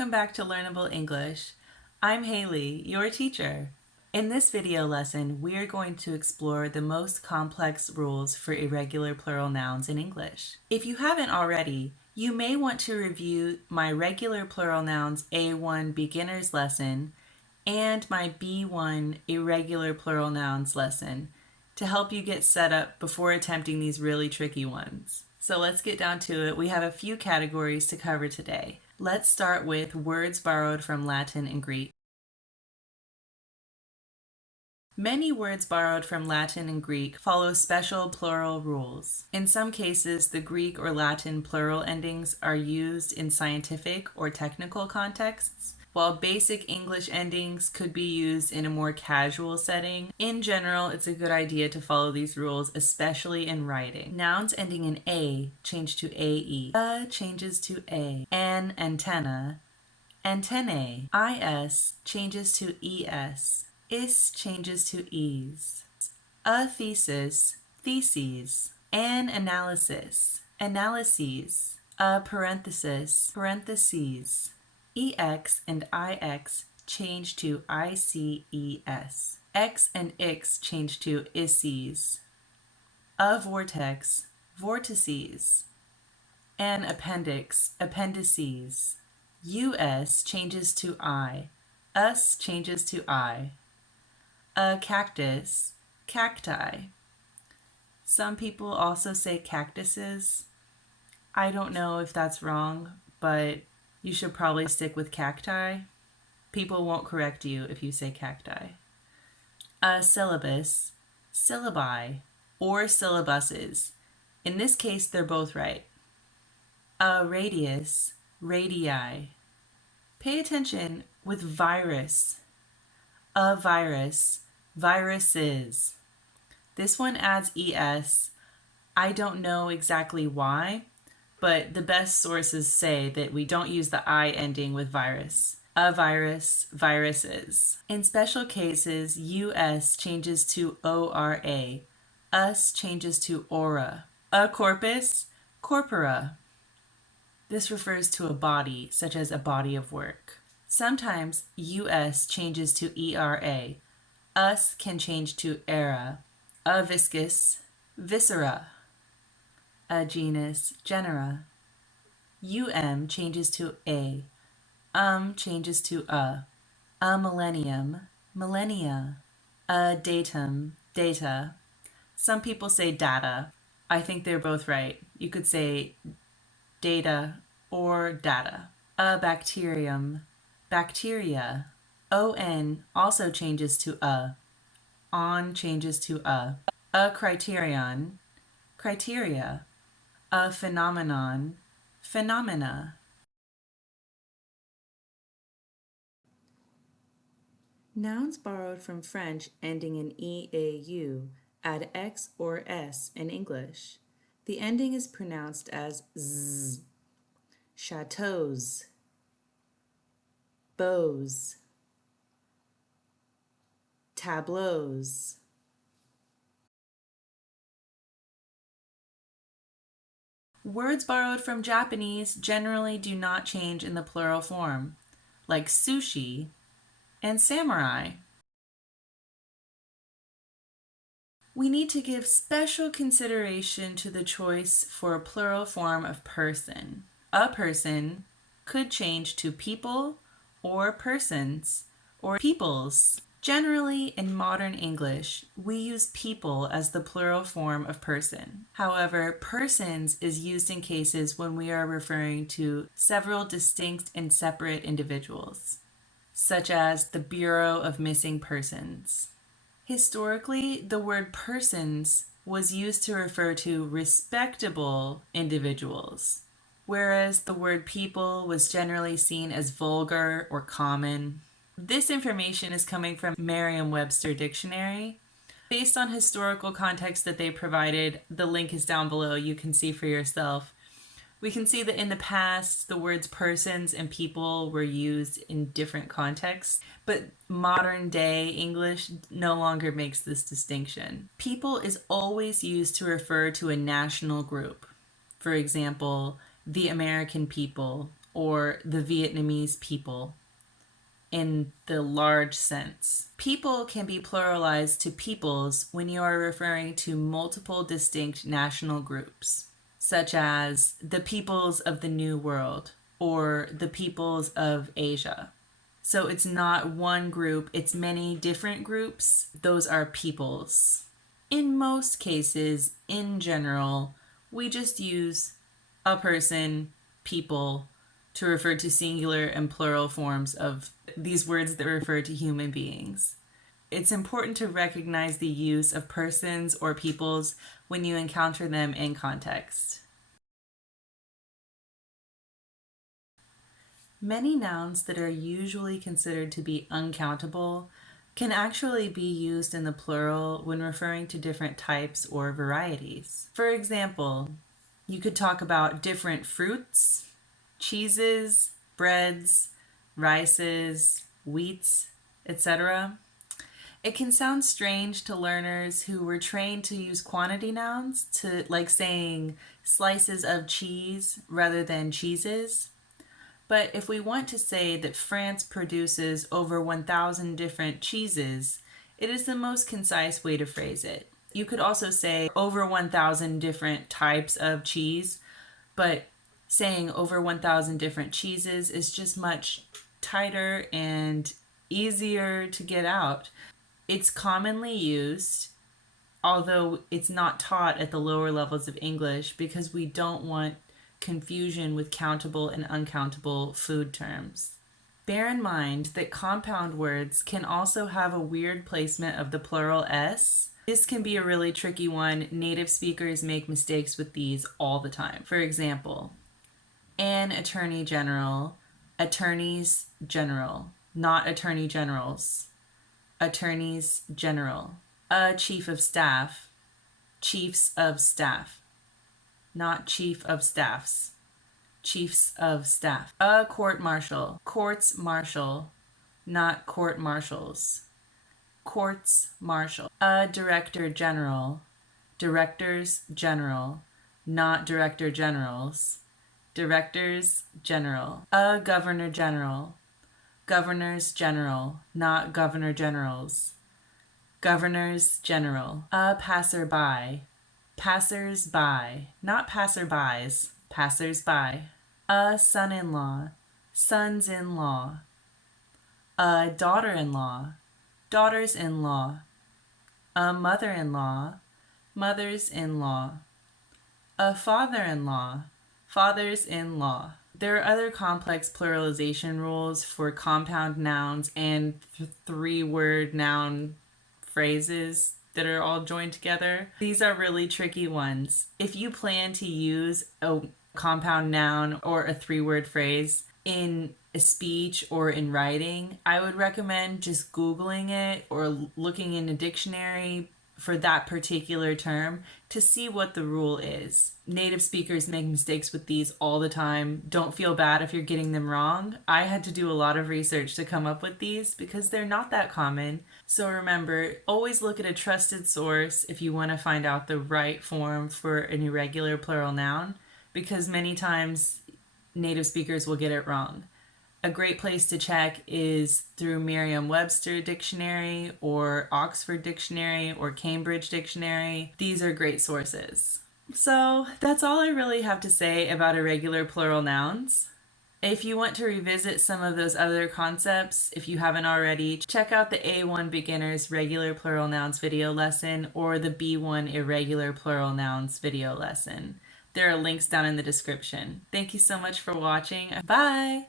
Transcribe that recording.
welcome back to Learnable English. I'm Hayley, your teacher. In this video lesson, we are going to explore the most complex rules for irregular plural nouns in English. If you haven't already, you may want to review my regular plural nouns A1 beginners lesson and my B1 irregular plural nouns lesson to help you get set up before attempting these really tricky ones. So let's get down to it. We have a few categories to cover today. Let's start with words borrowed from Latin and Greek. Many words borrowed from Latin and Greek follow special plural rules. In some cases, the Greek or Latin plural endings are used in scientific or technical contexts, while basic English endings could be used in a more casual setting. In general, it's a good idea to follow these rules, especially in writing. Nouns ending in A change to AE. A changes to A. An antenna, antennae. IS changes to ES. Is changes to E's. A thesis, theses. An analysis, analyses. A parenthesis, parentheses. EX and IX change to ICES. X and Ix change to ICES. A vortex, vortices. An appendix, appendices. US changes to I. Us changes to I. A cactus, cacti. Some people also say cactuses. I don't know if that's wrong, but you should probably stick with cacti. People won't correct you if you say cacti. A syllabus, syllabi, or syllabuses. In this case, they're both right. A radius, radii. Pay attention with virus. A virus, viruses. This one adds ES. I don't know exactly why, but the best sources say that we don't use the I ending with virus. A virus, viruses. In special cases, US changes to ORA. Us changes to aura. A corpus, corpora. This refers to a body, such as a body of work. Sometimes US changes to ERA. Us can change to era. A viscous, viscera. A genus, genera. Changes to A. Changes to A. A millennium, millennia. A datum, data. Some people say data. I think they're both right. You could say data or data. A bacterium, bacteria. ON also changes to A. On changes to A. A criterion, criteria. A phenomenon, phenomena. Nouns borrowed from French ending in EAU add X or S in English. The ending is pronounced as Z. Chateaus, beaux, tableaux. Words borrowed from Japanese generally do not change in the plural form, like sushi and samurai. We need to give special consideration to the choice for a plural form of person. A person could change to people or persons or peoples. Generally, in modern English, we use people as the plural form of person. However, persons is used in cases when we are referring to several distinct and separate individuals, such as the Bureau of Missing Persons. Historically, the word persons was used to refer to respectable individuals, whereas the word people was generally seen as vulgar or common. This information is coming from Merriam-Webster Dictionary. Based on historical context that they provided, the link is down below, you can see for yourself. We can see that in the past, the words persons and people were used in different contexts, but modern day English no longer makes this distinction. People is always used to refer to a national group. For example, the American people or the Vietnamese people in the large sense. People can be pluralized to peoples when you are referring to multiple distinct national groups, such as the peoples of the New World or the peoples of Asia. So it's not one group, it's many different groups. Those are peoples. In most cases, in general, we just use a person, people, to refer to singular and plural forms of these words that refer to human beings. It's important to recognize the use of persons or peoples when you encounter them in context. Many nouns that are usually considered to be uncountable can actually be used in the plural when referring to different types or varieties. For example, you could talk about different fruits, cheeses, breads, rices, wheats, etc. It can sound strange to learners who were trained to use quantity nouns, to like saying slices of cheese rather than cheeses. But if we want to say that France produces over 1,000 different cheeses, it is the most concise way to phrase it. You could also say over 1,000 different types of cheese, but saying over 1,000 different cheeses is just much tighter and easier to get out. It's commonly used, although it's not taught at the lower levels of English because we don't want confusion with countable and uncountable food terms. Bear in mind that compound words can also have a weird placement of the plural s. This can be a really tricky one. Native speakers make mistakes with these all the time. For example, an attorney general, attorneys general, not attorney generals, attorneys general. A chief of staff, chiefs of staff, not chief of staffs, chiefs of staff. A court martial, courts martial, not court marshals, courts martial. A director general, directors general, not director generals, directors general. A governor general, governors general, not governor generals, governors general. A passerby, passers-by, not passerbys, passers-by. A son-in-law, sons-in-law. A daughter-in-law, daughters-in-law. A mother-in-law, mothers-in-law. A father-in-law, fathers-in-law. There are other complex pluralization rules for compound nouns and three-word noun phrases that are all joined together. These are really tricky ones. If you plan to use a compound noun or a three-word phrase in a speech or in writing, I would recommend just Googling it or looking in a dictionary for that particular term to see what the rule is. Native speakers make mistakes with these all the time. Don't feel bad if you're getting them wrong. I had to do a lot of research to come up with these because they're not that common. So remember, always look at a trusted source if you want to find out the right form for an irregular plural noun, because many times native speakers will get it wrong. A great place to check is through Merriam-Webster Dictionary or Oxford Dictionary or Cambridge Dictionary. These are great sources. So that's all I really have to say about irregular plural nouns. If you want to revisit some of those other concepts, if you haven't already, check out the A1 Beginners Regular Plural Nouns video lesson or the B1 Irregular Plural Nouns video lesson. There are links down in the description. Thank you so much for watching. Bye!